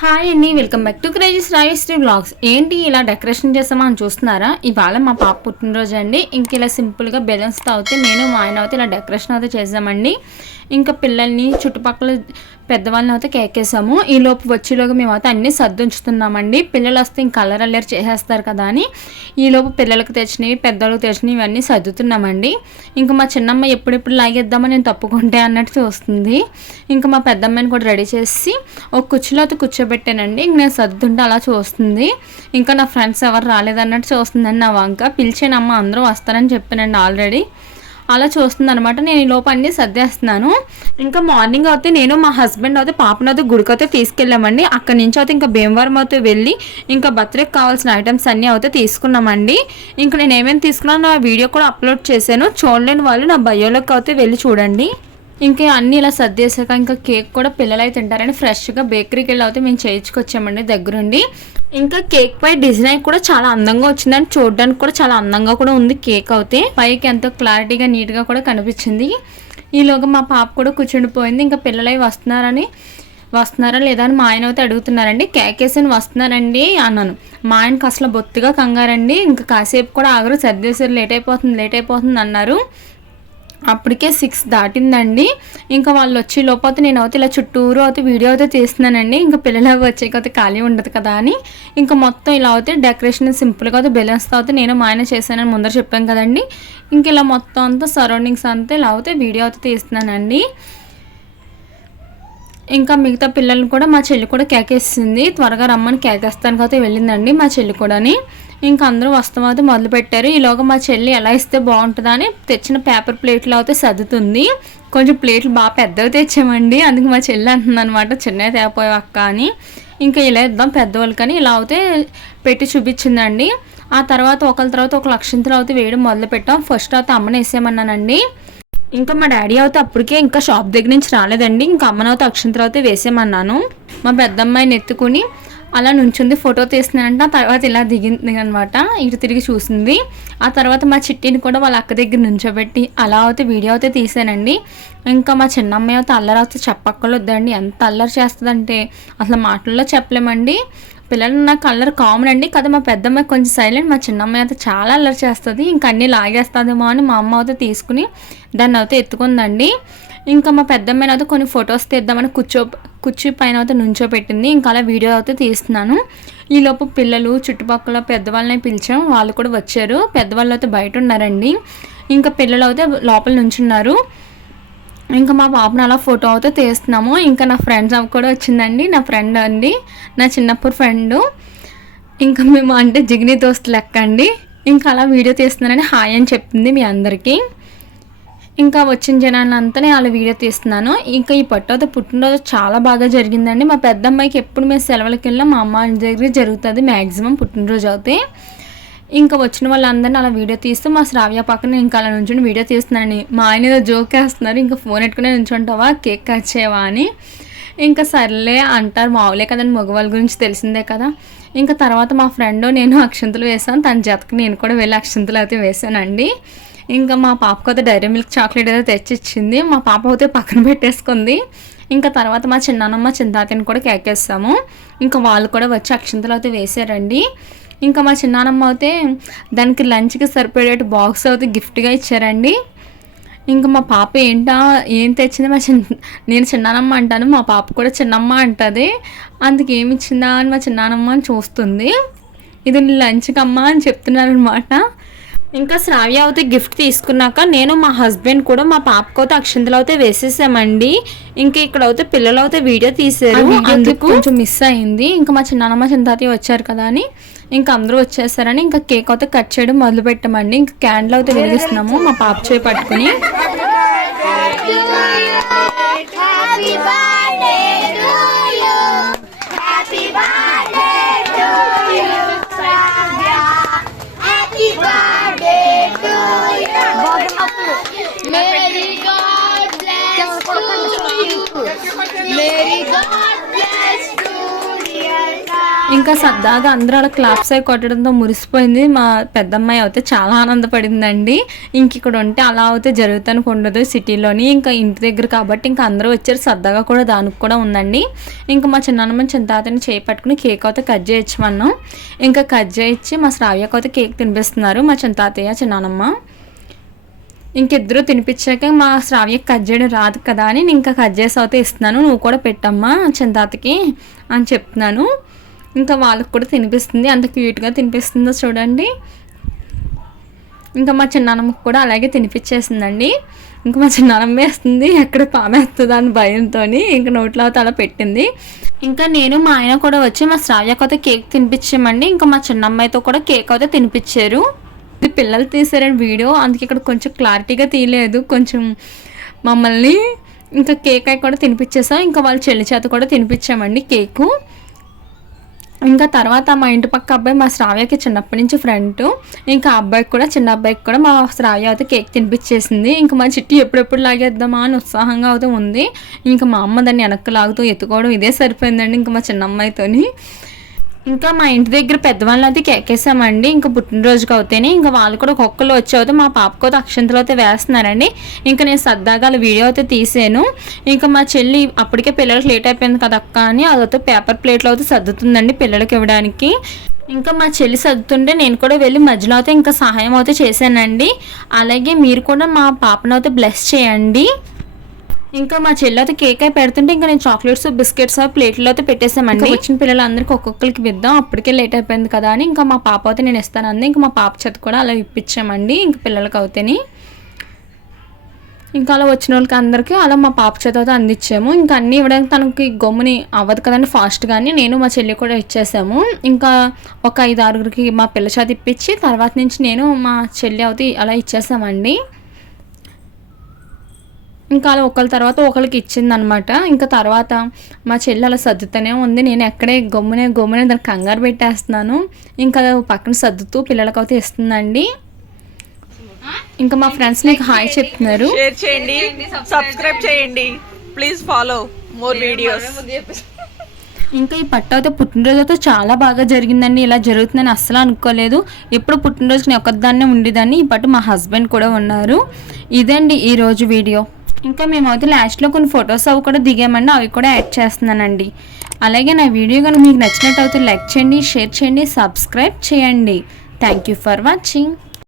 Hi అండి welcome back to crazies Rayashri blogs ఏంటి ఇలా డెకరేషన్ చేస్తామా అని చూస్తున్నారా? ఇవాళ మా పాప పుట్టినరోజు అండి. ఇంక ఇలా సింపుల్గా బెలూన్స్తో అయితే నేను మా ఆయన అయితే ఇలా డెకరేషన్ అయితే చేసామండి ఇంకా పిల్లల్ని చుట్టుపక్కల పెద్దవాళ్ళని అయితే కేకేసాము. ఈలోపు వచ్చేలోగా మేము అయితే అన్నీ సర్దుంచుతున్నామండి. పిల్లలు వస్తే ఇంక కలర్ అల్లరి చేసేస్తారు కదా అని. ఈలోపు పిల్లలకు తెచ్చినవి పెద్దవాళ్ళకి తెచ్చినవి ఇవన్నీ సర్దుతున్నామండి. ఇంకా మా చిన్నమ్మ ఎప్పుడెప్పుడు లాగేద్దామని నేను తప్పుకుంటే అన్నట్టు చూస్తుంది. ఇంకా మా పెద్దమ్మని కూడా రెడీ చేసి ఒక కుర్చీలో అయితే కూర్చోబెట్టానండి. ఇంక నేను సర్దుంటే అలా చూస్తుంది. ఇంకా నా ఫ్రెండ్స్ ఎవరు రాలేదన్నట్టు చూస్తుందండి నా వంక. పిలిచానమ్మ అందరూ వస్తారని చెప్పానండి ఆల్రెడీ. అలా చూస్తుంది అనమాట నేను ఈ లోపు అన్ని సర్దేస్తున్నాను. ఇంకా మార్నింగ్ అయితే నేను మా హస్బెండ్ అయితే పాపనైతే గుడికి అయితే తీసుకెళ్ళామండి. అక్కడి నుంచి అయితే ఇంకా భీమవరం అయితే వెళ్ళి ఇంకా బర్త్డేకి కావాల్సిన ఐటమ్స్ అన్నీ అయితే తీసుకున్నామండి. ఇంకా నేను ఏమేమి తీసుకున్నాను నా వీడియో కూడా అప్లోడ్ చేశాను. చూడలేని వాళ్ళు నా బయోలోకి అయితే వెళ్ళి చూడండి. ఇంకా అన్ని ఇలా సర్దేశాక ఇంకా కేక్ కూడా పిల్లలు అయితే తింటారని ఫ్రెష్గా బేకరీకి వెళ్ళి అయితే మేము చేయించుకొచ్చామండి దగ్గరుండి. ఇంకా కేక్ పై డిజైన్ కూడా చాలా అందంగా వచ్చిందని చూడడానికి కూడా చాలా అందంగా కూడా ఉంది కేక్ అయితే. పైకి ఎంతో క్లారిటీగా నీట్గా కూడా కనిపించింది. ఈలోగా మా పాప కూడా కూర్చుండిపోయింది. ఇంకా పిల్లలు అవి వస్తున్నారని వస్తున్నారా లేదా అని మా ఆయన అయితే అడుగుతున్నారండి. కేక్ వస్తున్నారండి అన్నాను. మా ఆయనకి అసలు బొత్తిగా కంగారండి. ఇంకా కాసేపు కూడా ఆగరు. సర్దేశారు. లేట్ అయిపోతుంది లేట్ అయిపోతుంది అన్నారు. అప్పటికే సిక్స్ దాటిందండి. ఇంకా వాళ్ళు వచ్చి లోపల నేను అయితే ఇలా చుట్టూరు అయితే వీడియో అయితే తీస్తున్నానండి ఇంకా పిల్లలు వచ్చాక అయితే ఖాళీ ఉండదు కదా అని. ఇంకా మొత్తం ఇలా అయితే డెకరేషన్ సింపుల్గా అయితే బెలూన్స్తో అయితే నేను మా ఆయన చేశానని ముందర చెప్పాను కదండి. ఇంక ఇలా మొత్తం అంతా సరౌండింగ్స్ అంతా ఇలా అయితే వీడియో అయితే తీస్తున్నానండి. ఇంకా మిగతా పిల్లల్ని కూడా మా చెల్లి కూడా కేకేస్తుంది త్వరగా రమ్మని కేకేస్తానికి అయితే వెళ్ళిందండి మా చెల్లి కూడాని. ఇంకా అందరూ వస్తాం అయితే మొదలు పెట్టారు ఈలోగా మా చెల్లి ఎలా ఇస్తే బాగుంటుందా అని తెచ్చిన పేపర్ ప్లేట్లు అయితే సర్దుతుంది. కొంచెం ప్లేట్లు బాగా పెద్దవి తెచ్చామండి. అందుకు మా చెల్లి అంటుంది అనమాట చిన్నవి తేపోయావు అక్క అని. ఇంకా ఇలా ఇద్దాం పెద్దవాళ్ళు కానీ ఇలా అయితే పెట్టి చూపించిందండి. ఆ తర్వాత ఒకరి తర్వాత ఒక లక్షంతలు అయితే వేయడం మొదలు పెట్టాం ఫస్ట్ అయితే అమ్మని వేసేయమన్నానండి. ఇంకా మా డాడీ అయితే అప్పటికే ఇంకా షాప్ దగ్గర నుంచి రాలేదండి. ఇంకా అమ్మనవుతే అక్షంతలు అయితే వేసేయమన్నాను. మా పెద్దమ్మాయిని ఎత్తుకుని అలా నుంచుంది ఫోటో తీస్తున్నానంట ఆ తర్వాత ఇలా దిగింది అనమాట ఇటు తిరిగి చూసింది. ఆ తర్వాత మా చిట్టిని కూడా వాళ్ళ అక్క దగ్గర నుంచోబెట్టి అలా అయితే వీడియో అయితే తీసానండి. ఇంకా మా చిన్నమ్మాయి అయితే అల్లరి అయితే చెప్పక్కర్లేదండి ఎంత అల్లరి చేస్తుందంటే అసలు మాటల్లో చెప్పలేమండి. పిల్లలు నాకు అల్లరి కామన్ అండి కదా మా పెద్దమ్మాయి కొంచెం సైలెంట్. మా చిన్నమ్మాయి అయితే చాలా అల్లరి చేస్తుంది. ఇంకా అన్నీ లాగేస్తుందేమో అని మా అమ్మ అయితే తీసుకుని దాన్ని అయితే ఎత్తుకుందండి. ఇంకా మా పెద్దమ్మాయిని అయితే కొన్ని ఫొటోస్ తీద్దామని కూర్చో కుర్చీ పైన అయితే నుంచోపెట్టింది ఇంకా అలా వీడియో అయితే తీస్తున్నాను. ఈలోపు పిల్లలు చుట్టుపక్కల పెద్దవాళ్ళని పిలిచాం. వాళ్ళు కూడా వచ్చారు. పెద్దవాళ్ళు అయితే బయట ఉన్నారండి. ఇంకా పిల్లలు అయితే లోపల నుంచున్నారు. ఇంకా మా పాపను అలా ఫోటో అయితే తీస్తున్నాము. ఇంకా నా ఫ్రెండ్స్ కూడా వచ్చిందండి. నా ఫ్రెండ్ అండి. నా చిన్నప్పుడు ఫ్రెండ్. ఇంకా మేము అంటే జిగ్ని దోస్తు లెక్క అండి. ఇంకా అలా వీడియో తీస్తున్నానని హాయ్ అని చెప్పింది మీ అందరికీ. ఇంకా వచ్చిన జనాలంతా నేను అలా వీడియో తీస్తున్నాను. ఇంకా ఈ పట్టు పుట్టినరోజు చాలా బాగా జరిగిందండి. మా పెద్ద అమ్మాయికి ఎప్పుడు మేము సెలవులకి వెళ్ళినా మా అమ్మ దగ్గర జరుగుతుంది మ్యాక్సిమం పుట్టినరోజు అయితే. ఇంకా వచ్చిన వాళ్ళందరిని అలా వీడియో తీస్తూ మా శ్రావ్య పక్కన ఇంకా అలా నుంచి వీడియో తీస్తున్నాను మా ఆయన ఏదో జోక్ వేస్తున్నారు. ఇంకా ఫోన్ పెట్టుకునే నుంచుంటావా? కేక్ వచ్చేవా అని. ఇంకా సర్లే అంటారు. మామూలే కదండి మగవాళ్ళ గురించి తెలిసిందే కదా. ఇంకా తర్వాత మా ఫ్రెండ్ నేను అక్షంతలు వేసాను తన జతకి నేను కూడా వెళ్ళి అక్షంతలు అయితే వేసానండి ఇంకా మా పాపకు అయితే డైరీ మిల్క్ చాక్లెట్ అయితే తెచ్చిచ్చింది. మా పాప అయితే పక్కన పెట్టేసుకుంది. ఇంకా తర్వాత మా చిన్నానమ్మ చింతాతని కూడా కేకేస్తాము ఇంకా వాళ్ళు కూడా వచ్చి అక్షంతలు అయితే వేసారండి. ఇంకా మా చిన్నానమ్మ అయితే దానికి లంచ్కి సరిపడేటు బాక్స్ అయితే గిఫ్ట్గా ఇచ్చారండి. ఇంకా మా పాప ఏంటా ఏం తెచ్చింది? మా చిన్న నేను చిన్నానమ్మ అంటాను మా పాప కూడా చిన్నమ్మ అంటుంది. అందుకు ఏమి ఇచ్చిందా అని మా చిన్నానమ్మ అని చూస్తుంది. ఇది లంచ్కి అమ్మ అని చెప్తున్నారనమాట ఇంకా శ్రావ్య అయితే గిఫ్ట్ తీసుకున్నాక నేను మా హస్బెండ్ కూడా మా పాపకు అయితే అక్షంతలు అయితే వేసేసామండి. ఇంకా ఇక్కడ అయితే పిల్లలు అయితే వీడియో తీసారు అందుకు కొంచెం మిస్ అయింది. ఇంకా మా చిన్నానమ్మ చింతాతి వచ్చారు కదా అని. ఇంకా అందరూ వచ్చేసారని ఇంకా కేక్ అయితే కట్ చేయడం మొదలు పెట్టామండి ఇంకా క్యాండిల్ అయితే వెలిగిస్తున్నాము మా పాప చేయి పట్టుకుని. ఇంకా సరదాగా అందరూ అలా క్లాప్స్ అయి కొట్టడంతో మురిసిపోయింది. మా పెద్దమ్మాయి అయితే చాలా ఆనందపడిందండి. ఇంక ఇక్కడ ఉంటే అలా అయితే జరుగుతానికి ఉండదు సిటీలోని. ఇంకా ఇంటి దగ్గర కాబట్టి ఇంకా అందరూ వచ్చారు. సరదాగా కూడా దానికి కూడా ఉందండి. ఇంకా మా చిన్నాన్నమ్మ చిన్న తాతని చేయి పట్టుకుని కేక్ అయితే కట్ చేయించమన్నాం. ఇంకా కట్ చేయించి మా శ్రావ్యకు అయితే కేక్ తినిపిస్తున్నారు. మా చిన్న తాతయ్య చిన్నానమ్మ ఇంకిద్దరు తినిపించాక మా శ్రావ్యకి కట్ చేయడం రాదు కదా అని నేను ఇంకా కట్ చేసి అయితే ఇస్తున్నాను. నువ్వు కూడా పెట్టమ్మా చింతాతకి అని చెప్తున్నాను. ఇంకా వాళ్ళకి కూడా తినిపిస్తుంది. అంత క్యూట్గా తినిపిస్తుందో చూడండి. ఇంకా మా చిన్నానమ్మకి కూడా అలాగే తినిపించేసిందండి ఇంకా మా చిన్నానమ్మ వేస్తుంది. ఎక్కడ పామేస్తుందా అని భయంతో ఇంకా నోట్లో అయితే అలా పెట్టింది. ఇంకా నేను మా ఆయన కూడా వచ్చి మా శ్రావ్యకు అయితే కేక్ తినిపించామండి ఇంకా మా చిన్నమ్మాయితో కూడా కేక్ అయితే తినిపించారు ఇది పిల్లలు తీసారని వీడియో. అందుకే ఇక్కడ కొంచెం క్లారిటీగా తీయలేదు. కొంచెం మమ్మల్ని ఇంకా కేక్ అయి కూడా తినిపించేసాం ఇంకా వాళ్ళ చెల్లి చేత కూడా తినిపించామండి కేకు. ఇంకా తర్వాత మా ఇంటి పక్క అబ్బాయి మా శ్రావ్యకి చిన్నప్పటి నుంచి ఫ్రెండ్ ఇంకా అబ్బాయికి కూడా చిన్న అబ్బాయికి కూడా మా శ్రావ్య అయితే కేక్ తినిపించేసింది. ఇంకా మా చిట్టి ఎప్పుడెప్పుడు లాగేద్దామా అని ఉత్సాహంగా అయితే ఉంది. ఇంకా మా అమ్మ దాన్ని వెనక్కి లాగుతూ ఎత్తుకోవడం ఇదే సరిపోయిందండి. ఇంకా మా చిన్న అమ్మాయితోని ఇంకా మా ఇంటి దగ్గర పెద్దవాళ్ళు అయితే కేకేసామండి. ఇంకా పుట్టినరోజుకి అవుతేనే ఇంకా వాళ్ళు కూడా ఒక్కొక్కరు వచ్చి అయితే మా పాపకు అయితే అక్షంతలు అయితే వేస్తున్నారండి. ఇంకా నేను సరదాగా అలా వీడియో అయితే తీసాను. ఇంకా మా చెల్లి అప్పటికే పిల్లలకి లేట్ అయిపోయింది కదా అక్క అని అదైతే పేపర్ ప్లేట్లో అయితే సర్దుతుందండి పిల్లలకి ఇవ్వడానికి. ఇంకా మా చెల్లి సర్దుతుంటే నేను కూడా వెళ్ళి మధ్యలో అయితే ఇంకా సహాయం అయితే చేశానండి. అలాగే మీరు కూడా మా పాపను అయితే బ్లెస్ చేయండి. ఇంకా మా చెల్లి అయితే కేక్ అయి పెడుతుంటే ఇంకా నేను చాక్లెట్స్ బిస్కెట్స్ ప్లేట్లో అయితే పెట్టేసామండి. వచ్చిన పిల్లలందరికీ ఒక్కొక్కరికి ఇద్దాం అప్పటికే లేట్ అయిపోయింది కదా అని ఇంకా మా పాప అయితే నేను ఇస్తానంది ఇంకా మా పాప చేత కూడా అలా ఇప్పించామండి. ఇంకా పిల్లలకి అవుతాయి ఇంకా అలా వచ్చిన వాళ్ళకి అందరికీ అలా మా పాప చేత అయితే అందించాము. ఇంకా అన్నీ ఇవ్వడానికి తనకి గమ్ముని అవ్వదు కదండి ఫాస్ట్ కానీ నేను మా చెల్లి కూడా ఇచ్చేసాము. ఇంకా ఒక ఐదు ఆరుగురికి మా పిల్ల చేత ఇప్పించి తర్వాత నుంచి నేను మా చెల్లి అయితే అలా ఇచ్చేసామండి. ఇంకా అలా ఒకళ్ళ తర్వాత ఒకరికి ఇచ్చింది అనమాట ఇంకా తర్వాత మా చెల్లి అలా సర్దుతూనే ఉంది. నేను ఎక్కడే గమ్మునే గమ్మునే దానికి కంగారు పెట్టేస్తున్నాను. ఇంకా పక్కన సర్దుతూ పిల్లలకి అయితే ఇస్తుందండి. ఇంకా మా ఫ్రెండ్స్ నీకు హాయ్ చెప్తున్నారు. షేర్ చేయండి. సబ్స్క్రైబ్ చేయండి. ప్లీజ్ ఫాలో మోర్ వీడియోస్ ఇంకా ఈ పట్టు అయితే పుట్టినరోజు అయితే చాలా బాగా జరిగిందండి. ఇలా జరుగుతుందని అస్సలు అనుకోలేదు. ఎప్పుడు పుట్టినరోజుకి నేను ఒక్కదాన్నే ఉండేదాన్ని. ఈ పట్టు మా హస్బెండ్ కూడా ఉన్నారు. ఇదండి ఈ రోజు వీడియో. ఇంకా మేమైతే లాస్ట్లో కొన్ని ఫొటోస్ అవి కూడా దిగామండి అవి కూడా యాడ్ చేస్తున్నానండి. అలాగే నా వీడియో కనుక మీకు నచ్చినట్టు అయితే లైక్ చేయండి షేర్ చేయండి సబ్స్క్రైబ్ చేయండి. Thank you for watching